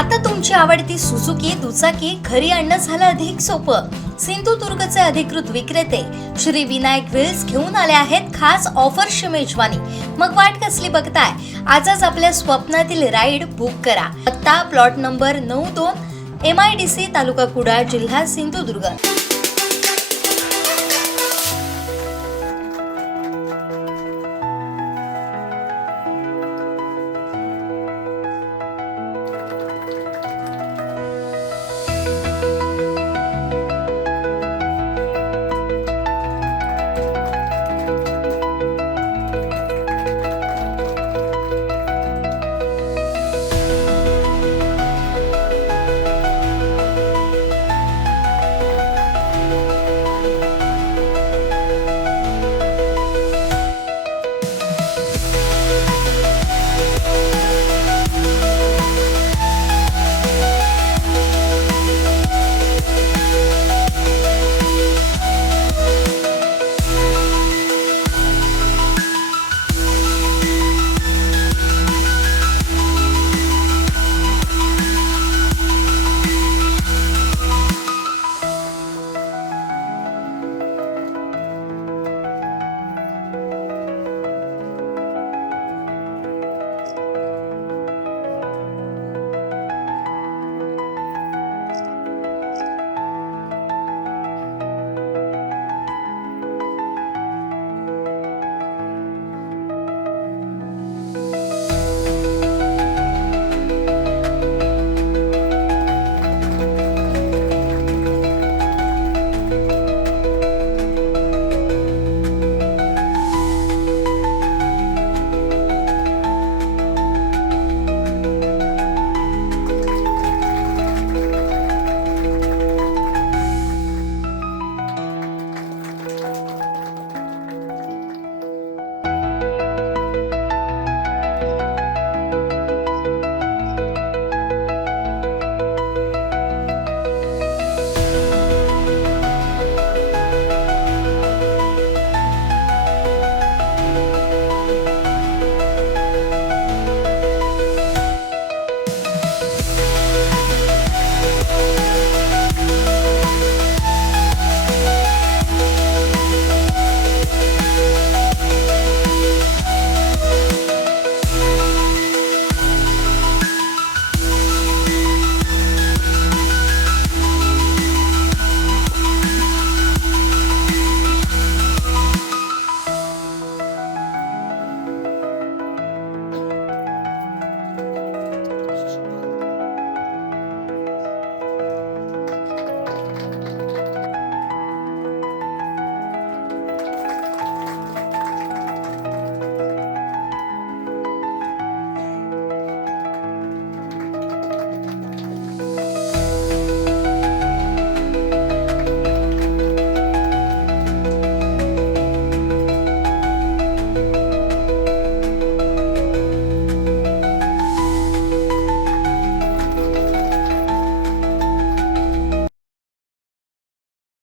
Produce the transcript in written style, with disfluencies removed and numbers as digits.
आता तुमची आवडती सुझुकी दुचाकी घरी आणणं झालं अधिक सोपं। सिंधुदुर्गचे अधिकृत विक्रेते श्री विनायक व्हील्स घेऊन आले आहेत खास ऑफरची मेजवानी। मग वाट कसली बघताय, आजच आपल्या स्वप्नातील राईड बुक करा। पत्ता प्लॉट नंबर 92 MIDC तालुका कुडाळ जिल्हा सिंधुदुर्ग।